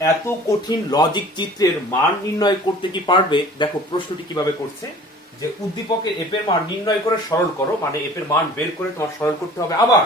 এত কঠিন লজিক চিত্রের মান নির্ণয় করতে কি পারবে? দেখো, প্রশ্নটি কীভাবে করছে? যে উদ্দীপকের এপের মান নির্ণয় করে সরল করো মানে এপের মান বের করে তোমার সরল করতে হবে। আবার,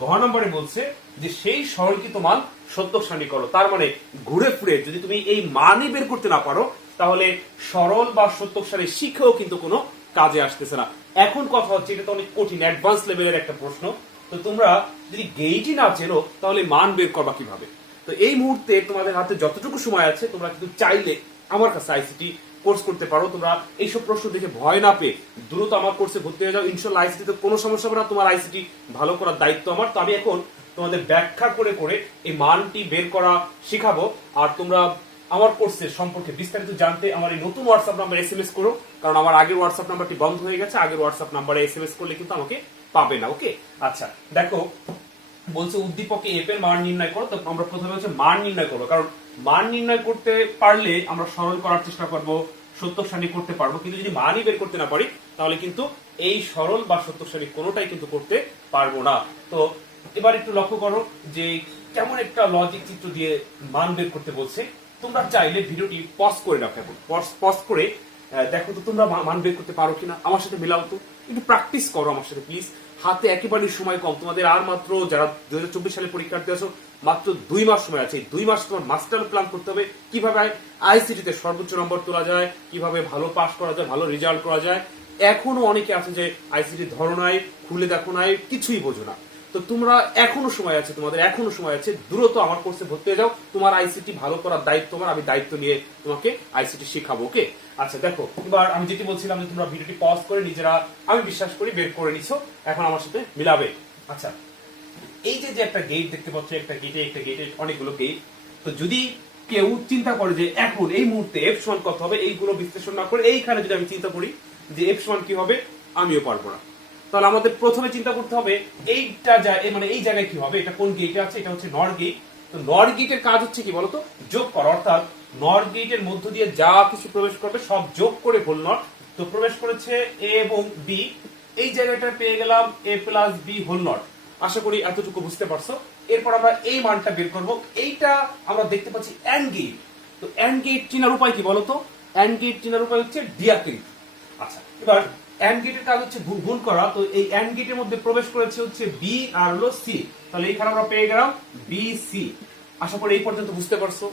ঘ নম্বরে বলছে যে সেই সরলকৃত মান সত্য সারণী করো। তার মানে ঘুরে ফিরে যদি তুমি এই মানই বের করতে না পারো, তাহলে সরল বা সত্য সারি শিখেও কিন্তু কোনো কাজে আসতেছে না। এখন কথা হচ্ছে, এটা তো অনেক কঠিন অ্যাডভান্স লেভেলের একটা প্রশ্ন। তো তোমরা যদি গেইটই না চেনো, তাহলে মান বের করবা কীভাবে? তো এই মুহূর্তে তোমাদের হাতে যতটুকু সময় আছে, তোমরা কিন্তু চাইলে আমার কাছে আইসিটি কোর্স করতে পারো। তোমরা এইসব প্রশ্ন দেখে ভয় না পেয়ে দ্রুত আমার কোর্সে ভর্তি হয়ে যাও। ইনশাল্লাহ আইসিটি তে কোনো সমস্যা হবে না। তোমার আইসিটি ভালো করার দায়িত্ব আমার। তো আমি এখন তোমাদের ব্যাখ্যা করে করে এই মানটি বের করা শিখাবো। আর তোমরা আমার কোর্সের সম্পর্কে বিস্তারিত জানতে আমার এই নতুন WhatsApp number S M S করো। কারণ আমার আগের হোয়াটসঅ্যাপ নাম্বারটি বন্ধ হয়ে গেছে। আগের হোয়াটসঅ্যাপ নাম্বারে এস এম এস করলে কিন্তু আমাকে পাবে না। ওকে আচ্ছা দেখো বলছে উদ্দীপকে এফ এর মান নির্ণয় করো, তো আমরা প্রথমে হচ্ছে মান নির্ণয় করব। কারণ মান নির্ণয় করতে পারলে আমরা সরল করার চেষ্টা করব, সত্য সারণী করতে পারব। কিন্তু যদি মানই বের করতে না পারি, তাহলে কিন্তু এই সরল বা সত্য সারণী কোনোটাই কিন্তু করতে পারব না। তো এবার একটু লক্ষ্য করো যে কেমন একটা লজিক চিত্র দিয়ে মান বের করতে বলছে। তোমরা চাইলে ভিডিওটি পজ করে রাখো পজ করে দেখো তো তোমরা মান বের করতে পারো কিনা। আমার সাথে মেলাও তো। একটু প্র্যাকটিস করো আমার সাথে প্লিজ হাতে একেবারে সময় কম। তোমাদের আর মাত্র যারা দুই হাজার চব্বিশ সালে পরীক্ষার্থী আছো, মাত্র দুই মাস সময় আছে। দুই মাস তোমার মাস্টার প্ল্যান করতে হবে। কীভাবে আইসিটি তে সর্বোচ্চ নম্বর তোলা যায়, কীভাবে ভালো পাস করা যায়, ভালো রেজাল্ট করা যায়। এখনও অনেকে আছে যে আইসিটি ধরনায় খুলে দেখো নাই, কিছুই বোঝো না। তো তোমরা এখনও সময় আছে, তোমাদের এখনও সময় আছে, দ্রুত আমার কোর্সে ভর্তি হয়ে যাও। তোমার আইসিটি ভালো করার দায়িত্ব আমার, আমি দায়িত্ব নিয়ে তোমাকে আইসিটি শেখাবো ওকে আচ্ছা দেখো, এবার আমি যেটি বলছিলাম যে তোমরা ভিডিওটি পজ করে নিজেরা, আমি বিশ্বাস করি বের করে নিছো, এখন আমার সাথে মিলাবে। আচ্ছা এই যে যে একটা গেট দেখতে পাচ্ছ, একটা গেটে একটা গেটে অনেকগুলো গেট তো যদি কেউ চিন্তা করে যে এখন, এই মুহূর্তে এফ সমান কত হবে, এইগুলো বিশ্লেষণ না করে এইখানে যদি আমি চিন্তা করি যে এফ সমান কি হবে, আমিও পারব না। তাহলে আমাদের প্রথমে চিন্তা করতে হবে, এইটা মানে এই জায়গায় কি হবে? এটা কোন গেটে আছে? এটা হচ্ছে নর গেট তো নর গেটের কাজ হচ্ছে কি বলতো? যোগ করা। অর্থাৎ নর গেটের মধ্য দিয়ে যা কিছু প্রবেশ করবে, সব যোগ করে হোল নট তো প্রবেশ করেছে এ এবং বি এই জায়গাটা পেয়ে গেলাম A plus B whole not আশা করি এতটুকু বুঝতে পারছ। এরপর আমরা এই মানটা বের করব। এইটা আমরা দেখতে পাচ্ছি অ্যান্ড গেট তো অ্যান্ড গেট চিনার উপায় কি বলতো? অ্যান্ড গেট চিনার উপায় হচ্ছে ডিয়াকৃত আচ্ছা এবার অ্যান্ড গেটের কাজ হচ্ছে গুণ- করা। তো এই অ্যান্ড গেটের মধ্যে প্রবেশ করেছে হচ্ছে বি আর হলো সি তাহলে এখানে আমরা পেয়ে গেলাম বি সি আশা করি এই পর্যন্ত বুঝতে পারছ।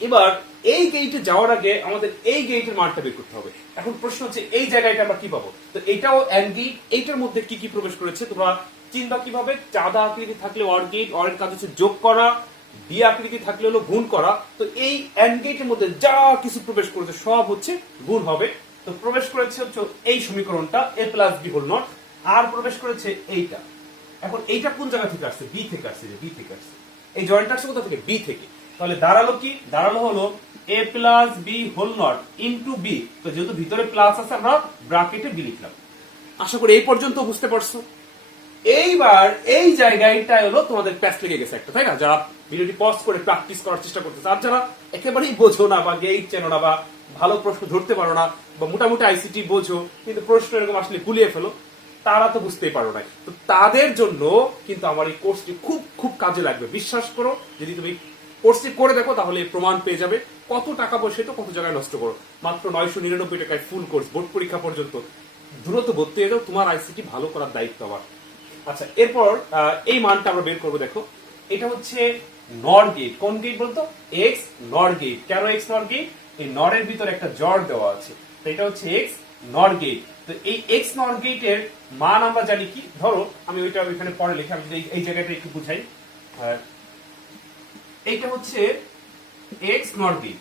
এবার এই গেটে যাওয়ার আগে আমাদের এই গেটের মানটা বের করতে হবে। এখন প্রশ্ন হচ্ছে, এই জায়গাটা আমরা কি পাবো? তো এটাও অ্যান্ড গেট এইটার মধ্যে কি কি প্রবেশ করেছে? তোমরা চিন্তা কীভাবে? চাঁদা আকৃতি থাকলে অর গেটের কাজ হচ্ছে যোগ করা। বি আকৃতি থাকলে হলো গুণ করা। তো এই অ্যান্ড গেটের মধ্যে যা কিছু প্রবেশ করেছে, সব হচ্ছে গুণ হবে। তো প্রবেশ করেছে হচ্ছে এই সমীকরণটা A plus B whole not আর প্রবেশ করেছে এইটা। এখন এইটা কোন জায়গা থেকে আসছে? বি থেকে আসছে যে বি থেকে আসছে। এই জয়েন্ট আসছে কোথা থেকে? বি থেকে। তাহলে দাঁড়াল কি? দাঁড়াল হলো A plus B whole not into B তো যেহেতু ভিতরে প্লাস আছে, আমরা ব্রাকেটে বি লিখলাম। আশা করি এই পর্যন্ত বুঝতে পারছ। এইবার এই জায়গাটাই হলো তোমাদের প্যাচ লেগে গেছে একটা, তাই না? যারা ভিডিওটি পজ করে প্র্যাকটিস করার চেষ্টা করতেছে, আর যারা একেবারেই বোঝো না বা গেইট চেনো না বা ভালো প্রশ্ন ধরতে পারো না বা মোটামুটি আইসিটি বোঝো, কিন্তু প্রশ্ন এরকম আসলে গুলিয়ে ফেলো, তারা তো বুঝতেই পারো না তো তাদের জন্য কিন্তু আমার এই কোর্সটি খুব খুব কাজে লাগবে। বিশ্বাস করো, যদি তুমি কোর্সটি করে দেখো, তাহলে প্রমাণ পেয়ে যাবে। কত টাকা পয়সা তো কত জায়গায় নষ্ট করো। মাত্র নয়শো নিরানব্বই টাকায় ফুল কোর্স বোর্ড পরীক্ষা পর্যন্ত। দ্রুত ভর্তি হয়ে যাও, তোমার আইসিটি ভালো করার দায়িত্ব আমার। আচ্ছা এরপর এই মানটা আমরা বের করব, দেখো। এটা হচ্ছে নর গেট কোন গেট বলতো? এক্স নর গেট কেন এক্স নর গেট এই নরের ভিতরে একটা জ্বর দেওয়া আছে। তো এটা হচ্ছে এক্স নর গেট তো এই এক্স নর গেটের মান আমরা জানি কি? ধরো, আমি ওইটা ওইখানে পরে লিখে, আমি এই- জায়গাটা একটু বুঝাই। এইটা হচ্ছে এক্স নট গেট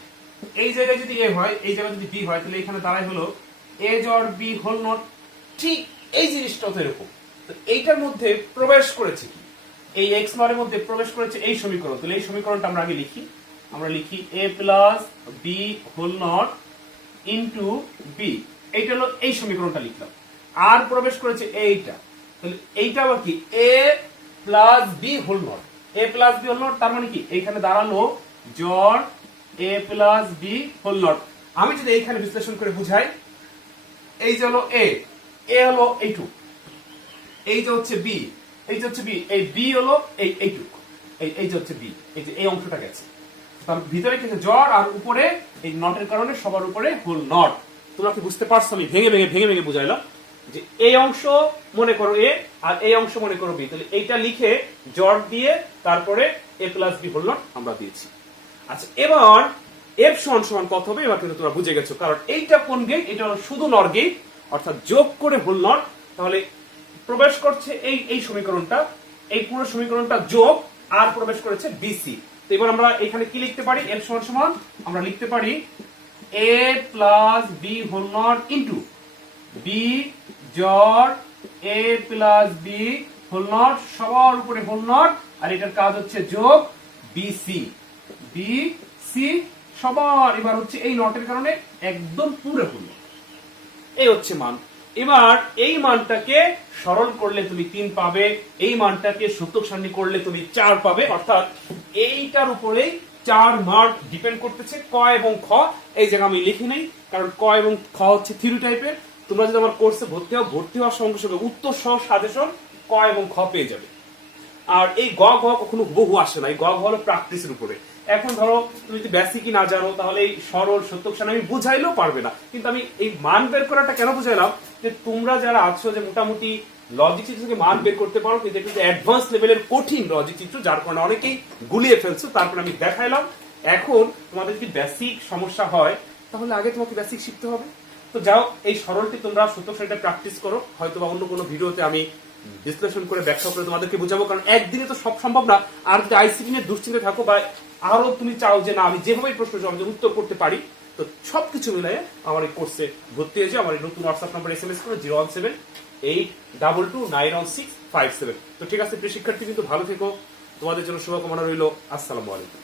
এই জায়গায় যদি এ হয়, এই জায়গায় যদি বি হয়, তাহলে এখানে দাঁড়ায় হলো এ জর বি হোল নট ঠিক এই জিনিসটা তো এরকম। এইটার মধ্যে প্রবেশ করেছে কি? এই এক্স নটের মধ্যে প্রবেশ করেছে এই সমীকরণ। তাহলে এই সমীকরণটা আমরা আগে লিখি। আমরা লিখি A plus B whole not into B এইটা হলো এই সমীকরণটা লিখলাম। আর প্রবেশ করেছে এইটা। তাহলে এইটা আবার কি? A plus B whole not A plus B whole not তার মানে কি? এইখানে দাঁড়াল জর A plus B whole not আমি যদি এইখানে বিশ্লেষণ করে বুঝাই, এই যে হলো এ এ হলো এইটুক এই যে হচ্ছে বি এই যে হচ্ছে বি এই বি হলো এই এইটুক, এই এই যে হচ্ছে বি এই যে এই অংশটা গেছে। তার ভিতরে কিছু জ্বর আর উপরে এই নটের কারণে সবার উপরে হোল নট তোমরা কি বুঝতে পারছ? আমি ভেঙে ভেঙে ভেঙে ভেঙে বুঝাইলাম যে এই অংশ মনে করো এ আর এই অংশ মনে করো বি তাহলে এইটা লিখে জ্বর দিয়ে তারপরে A plus B whole not আমরা দিয়েছি। আচ্ছা এবার এফ সমান সমান কত হবে? এবার কিন্তু তোমরা বুঝে গেছো। কারণ এইটা কোন গেট এটা হলো শুধু নর গেট অর্থাৎ যোগ করে হোল নট তাহলে প্রবেশ করছে এই এই সমীকরণটা, এই পুরো সমীকরণটা যোগ আর প্রবেশ করেছে বিসি তো এবার আমরা এখানে কি লিখতে পারি? এফ সমান সমান আমরা লিখতে পারি A plus B whole not into B জর A plus B whole not সবার উপরে হোল নট আর এটার কাজ হচ্ছে যোগ বিসি বি সি সবার, এবার হচ্ছে এই নটের কারণে একদম পুরো এই হচ্ছে মান। এবার এই মানটাকে সরল করলে তুমি তিন পাবে, এই মানটাকে সূত্রক সারণী করলে তুমি চার পাবে। অর্থাৎ এইটার উপরেই চার মান ডিপেন্ড করতেছে ক এবং খ। এই জায়গা আমি লিখি নাই, কারণ ক এবং খ হচ্ছে থিরু টাইপের তোমরা যদি আমার কোর্সে ভর্তি হও, ভর্তি হওয়ার সঙ্গে সঙ্গে উত্তর সহ সাজেশন ক এবং খ পেয়ে যাবে। আর এই গ, ঘ কখনো বহু আসে না। এই গ, ঘ হলো প্র্যাকটিসের উপরে। এখন ধরো, তুমি যদি বেসিকই না জানো, তাহলে এই সরল সত্যক সারণী আমি বুঝাইলেও পারবে না। কিন্তু আমি এই মান বের করাটা কেন বুঝাইলাম? যে তোমরা যারা আছো যে মোটামুটি লজিক চিত্র থেকে মান বের করতে পারো, কিন্তু কিন্তু অ্যাডভান্স লেভেলের কঠিন লজিক চিত্র, যার কারণে অনেকেই গুলিয়ে ফেলছো, তারপরে আমি দেখাইলাম। এখন তোমাদের যদি বেসিক সমস্যা হয়, তাহলে আগে তোমাকে বেসিক শিখতে হবে। তো যাও, এই সরলটি তোমরা সত্যক সারণীটা প্র্যাকটিস করো। হয়তো বা অন্য কোনো ভিডিওতে আমি বিশ্লেষণ করে ব্যাখ্যা করে তোমাদেরকে বুঝাবো, কারণ একদিনে তো সব সম্ভব না। আর যদি আইসিটি নিয়ে দুশ্চিন্তে থাকো বা আরও তুমি চাও যে না, আমি যেভাবে প্রশ্ন সহজে উত্তর করতে পারি, তো সবকিছু মিলে আমার এই কোর্সে ভর্তি হয়েছে আমার এই নতুন WhatsApp number S M S করে zero one seven eight double two nine one six five seven তো ঠিক আছে, প্রিয় শিক্ষার্থী, কিন্তু ভালো থেকো। তোমাদের জন্য শুভকামনা রইল। আসসালামু আলাইকুম।